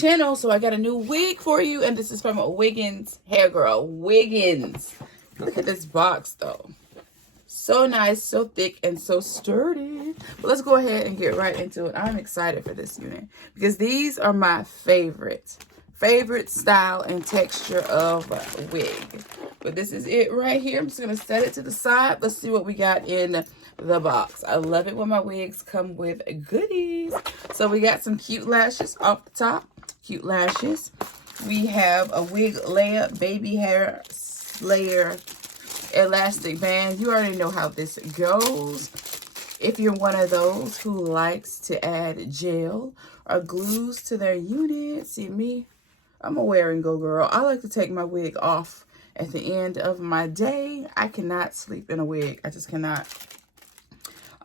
channel. So I got a new wig for you, and this is from Wiggins Hair Girl. Wiggins. Look at this box though. So nice, so thick, and so sturdy. But let's go ahead and get right into it. I'm excited for this unit because these are my favorite style and texture of wig. But this is it right here. I'm just going to set it to the side. Let's see what we got in the box. I love it when my wigs come with goodies. So we got some cute lashes off the top. Cute lashes. We have a wig layup baby hair layer elastic band. You already know how this goes. If you're one of those who likes to add gel or glues to their unit, see me, I'm a wear and go girl. I like to take my wig off at the end of my day. I cannot sleep in a wig. I just cannot.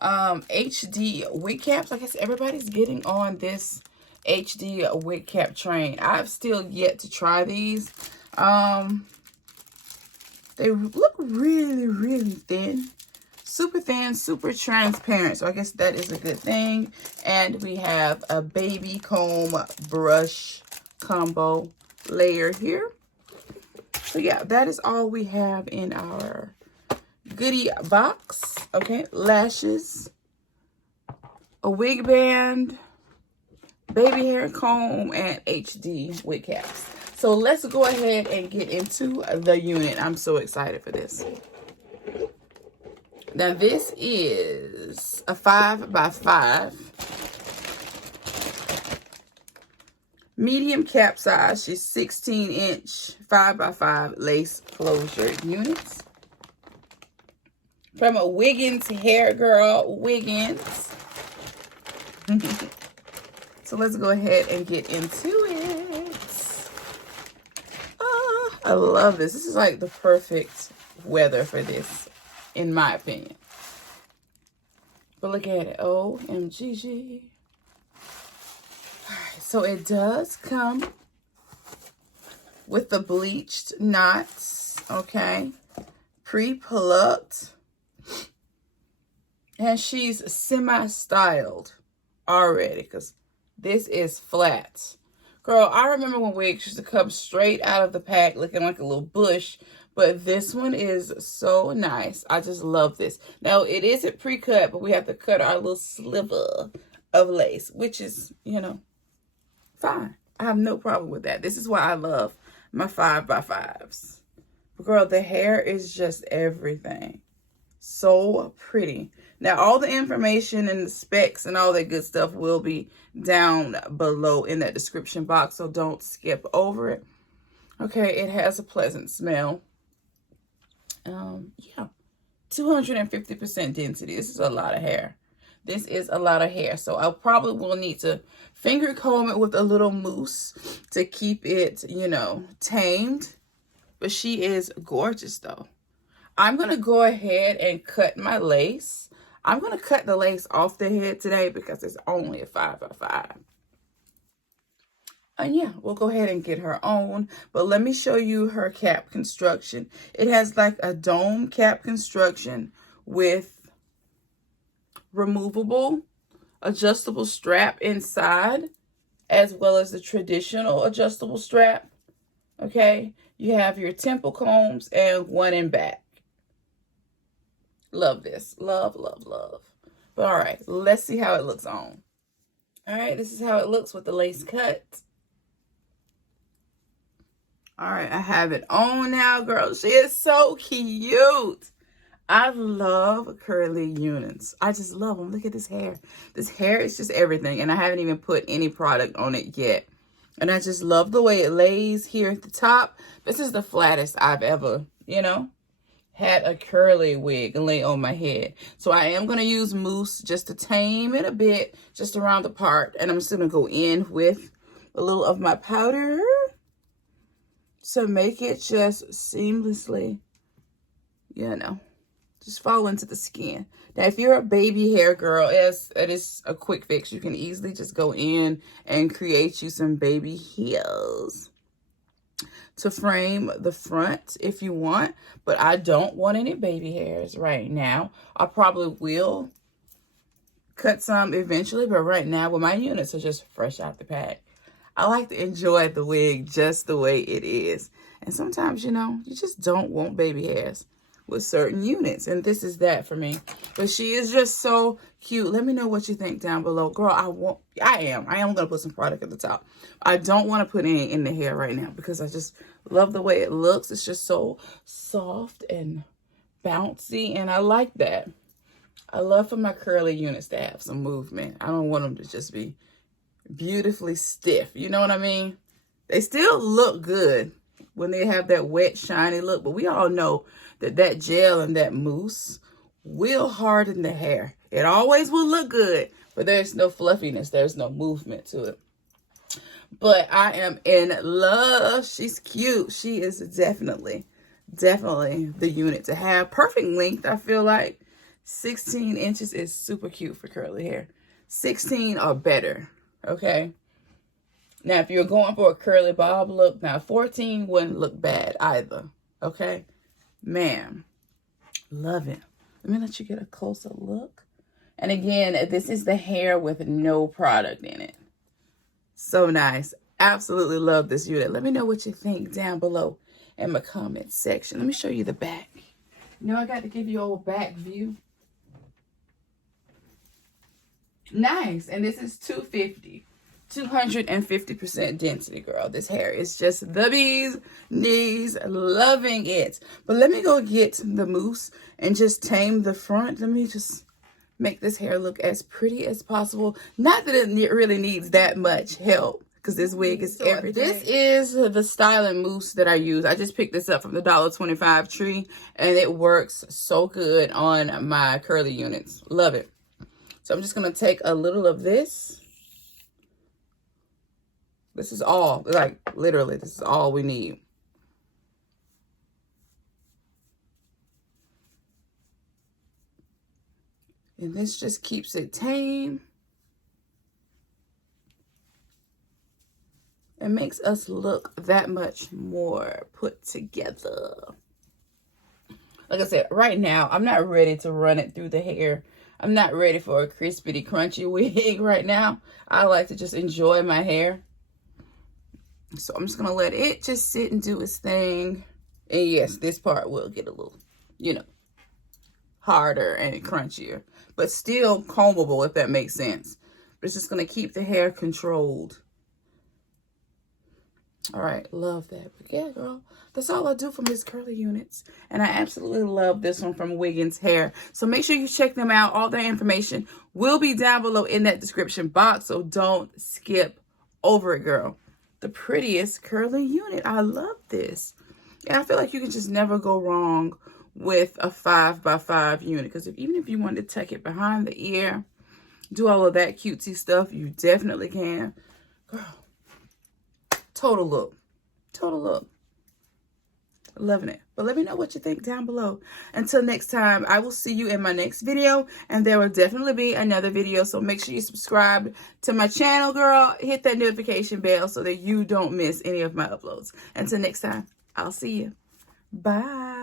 HD wig caps. I guess everybody's getting on this HD wig cap train. I've still yet to try these. They look really, really thin. Super thin, super transparent. So I guess that is a good thing. And we have a baby comb brush combo layer here. So yeah, that is all we have in our goodie box. Okay, lashes, a wig band, baby hair comb, and HD wig caps. So let's go ahead and get into the unit. I'm so excited for this. Now this is a 5x5 medium cap size. She's 16-inch 5x5 lace closure units from a Wiggins Hair Girl. Wiggins. So let's go ahead and get into it. I love this. This is like the perfect weather for this, in my opinion. But look at it. OMGG. Alright, so it does come with the bleached knots, okay? Pre-plucked. And she's semi-styled already because this is flat. Girl, I remember when wigs used to come straight out of the pack looking like a little bush, but this one is so nice. I just love this. Now, it isn't pre-cut, but we have to cut our little sliver of lace, which is, you know, fine. I have no problem with that. This is why I love my 5x5s. But girl, the hair is just everything. So pretty. Now, all the information and the specs and all that good stuff will be down below in that description box, so don't skip over it. Okay, it has a pleasant smell. Yeah, 250% density. This is a lot of hair. This is a lot of hair, so I probably will need to finger comb it with a little mousse to keep it, you know, tamed. But she is gorgeous, though. I'm going to go ahead and cut my lace. I'm going to cut the lace off the head today because it's only a 5x5. And yeah, we'll go ahead and get her on. But let me show you her cap construction. It has like a dome cap construction with removable, adjustable strap inside, as well as the traditional adjustable strap. Okay, you have your temple combs and one in back. Love this. Love, love, love. But all right, let's see how it looks on. All right, this is how it looks with the lace cut. All right, I have it on now, girl. She is so cute. I love curly units. I just love them. Look at this hair. This hair is just everything, and I haven't even put any product on it yet. And I just love the way it lays here at the top. This is the flattest I've ever, you know, had a curly wig lay on my head. So I am going to use mousse just to tame it a bit, just around the part. And I'm just going to go in with a little of my powder to make it just seamlessly, you know, just fall into the skin. Now, if you're a baby hair girl, it is a quick fix. You can easily just go in and create you some baby hairs to frame the front if you want, but I don't want any baby hairs right now. I probably will cut some eventually, but right now, well, my units are just fresh out the pack. I like to enjoy the wig just the way it is. And sometimes, you know, you just don't want baby hairs with certain units. And this is that for me. But she is just so cute. Let me know what you think down below. Girl, I am going to put some product at the top. I don't want to put any in the hair right now because I just love the way it looks. It's just so soft and bouncy. And I like that. I love for my curly units to have some movement. I don't want them to just be beautifully stiff. You know what I mean? They still look good when they have that wet, shiny look. But we all know that that gel and that mousse will harden the hair. It always will look good, but there's no fluffiness. There's no movement to it. But I am in love. She's cute. She is definitely the unit to have. Perfect length, I feel like. 16 inches is super cute for curly hair. 16 or better, okay? Now, if you're going for a curly bob look, now 14 wouldn't look bad either, okay? Man, love it. Let me let you get a closer look. And again, this is the hair with no product in it. So nice. Absolutely love this unit. Let me know what you think down below in my comment section. Let me show you the back. You know, I got to give you a whole back view. Nice. And this is 250. 250% density, girl. This hair is just the bee's knees. Loving it. But let me go get the mousse and just tame the front. Let me just make this hair look as pretty as possible. Not that it really needs that much help, because this wig is everything. This is the styling mousse that I use. I just picked this up from the $1.25 tree, and it works so good on my curly units. Love it. So I'm just going to take a little of this. This is all, like, literally, this is all we need. And this just keeps it tame. It makes us look that much more put together. Like I said, right now, I'm not ready to run it through the hair. I'm not ready for a crispy, crunchy wig right now. I like to just enjoy my hair. So I'm just going to let it just sit and do its thing. And yes, this part will get a little, you know, harder and crunchier. But still combable, if that makes sense. But it's just going to keep the hair controlled. All right, love that. But yeah, girl, that's all I do from his curly units. And I absolutely love this one from Wiggins Hair. So make sure you check them out. All their information will be down below in that description box. So don't skip over it, girl. The prettiest curly unit. I love this. And I feel like you can just never go wrong with a 5x5 unit. Because even if you want to tuck it behind the ear, do all of that cutesy stuff, you definitely can. Girl. Total look. Total look. Loving it. But let me know what you think down below. Until next time, I will see you in my next video. And there will definitely be another video. So make sure you subscribe to my channel, girl. Hit that notification bell so that you don't miss any of my uploads. Until next time, I'll see you. Bye.